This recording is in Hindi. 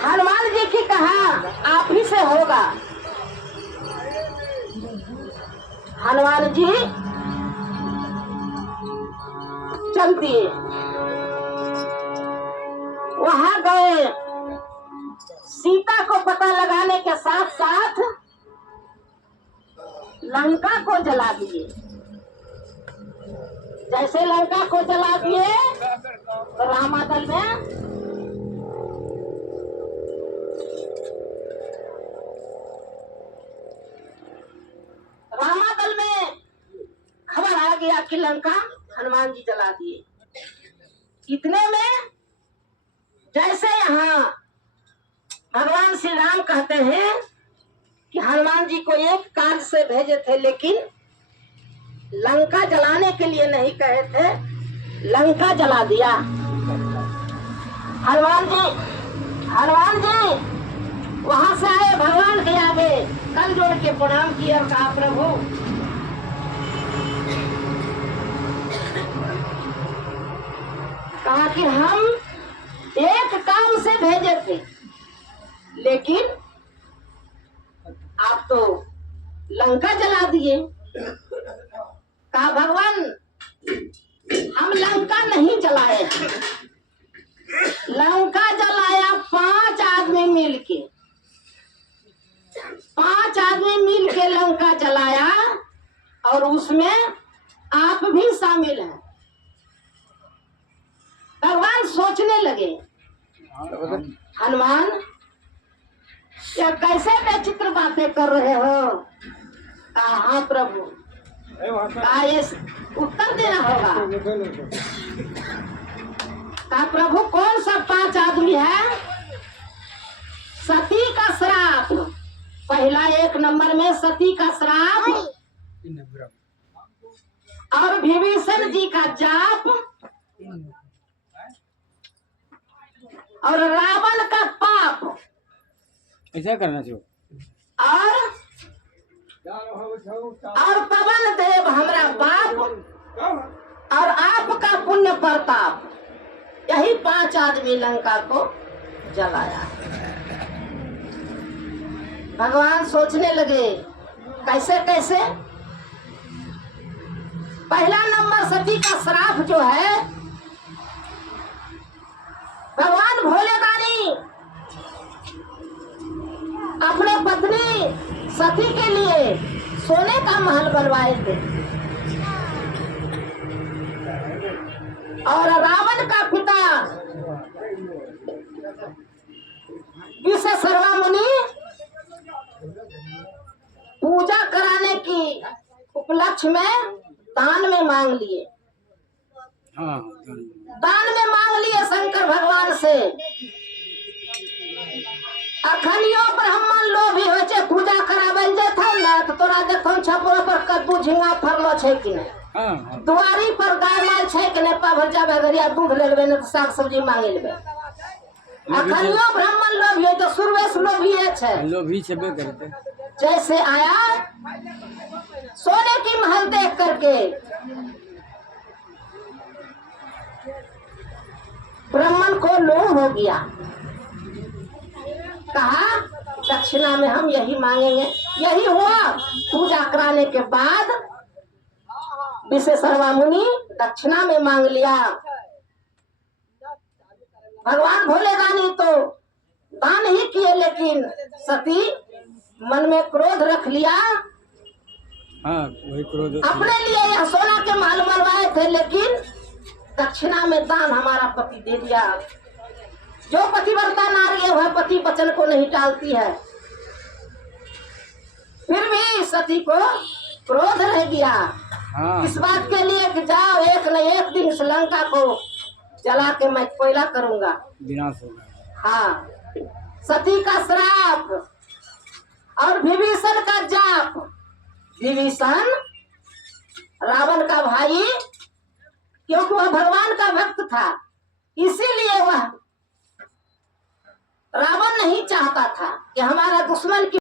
हनुमान जी की कहा आप ही से होगा। हनुमान जी चल दिए, वहां गए, सीता को पता लगाने के साथ साथ लंका को जला दिए। जैसे लंका को जला दिए तो रामादल में खबर आ गया कि लंका हनुमान जी जला दिए। इतने में जैसे यहाँ भगवान श्री राम कहते हैं कि हनुमान जी को एक कार्य से भेजे थे, लेकिन लंका जलाने के लिए नहीं कहे थे, लंका जला दिया। हनुमान जी वहां से आए, भगवान के आगे कर जोड़ के प्रणाम किया, कहा प्रभु कहा कि हम एक काम से भेजे थे, लेकिन आप तो लंका जला दिए। कहा भगवान हम लंका नहीं जलाए, लंका जलाया 5 आदमी मिलके, 5 आदमी मिलके लंका जलाया, और उसमें आप भी शामिल हैं। भगवान सोचने लगे, हनुमान क्या कैसे विचित्र बातें कर रहे हो? कहा हाँ प्रभु, कहा ये उत्तर देना होगा। कहा प्रभु कौन सा 5 आदमी है? सती का श्राप, पहला 1 नंबर में सती का श्राप, और विभीषण जी का जाप, और रावण का पाप। ऐसा करना चाहिए। और पवन देव हमारा बाप, और आपका पुण्य प्रताप। यही 5 आदमी लंका को जलाया। भगवान सोचने लगे कैसे कैसे। पहला नंबर सती का श्राप जो है, भगवान भोलेदानी अपने पत्नी सती के लिए सोने का महल बनवाए थे, और रावण का पिता विश्वकर्मा मुनि पूजा कराने की उपलक्ष्य में दान में मांग लिए। दान में मांग लिए शंकर भगवान से। अखनियो ब्राह्मण लोभी होय छे, पूजा कराबल जेथा ना तो तोरा देखो छपरा पर कद्दू झिंगा फरलो छे कि नहीं, दुआरी पर गाय माल छे कि नहीं, पाभर जाबे गरिया दूध ले लेबे, न साग सब्जी मांग लेबे। अखनियो ब्राह्मण लोभी है तो सुरवेश लोभी है, लोभी छेबे करते। जैसे आया सोने की महल देख करके ब्राह्मण को लोभ हो गया। कहा दक्षिणा में हम यही मांगेंगे। यही हुआ। पूजा कराने के बाद विश्वकर्मा मुनि दक्षिणा में मांग लिया। भगवान भोलेदानी तो दान ही किए, लेकिन सती मन में क्रोध रख लिया। वही क्रोध अपने लिए यह सोना के महल बनवाए थे, लेकिन दक्षिणा में दान हमारा पति दे दिया। जो पतिव्रता नारी है वह पति वचन को नहीं टालती है। फिर भी सती को क्रोध रह गया। इस बात के लिए कि जाओ एक न एक दिन इस लंका को जला के मैं कोयला करूंगा, विनाश होगा। हाँ, सती का श्राप और विभीषण का जाप। विभीषण रावण का भाई, क्योंकि वह भगवान का भक्त था, इसीलिए वह रावण नहीं चाहता था कि हमारा दुश्मन की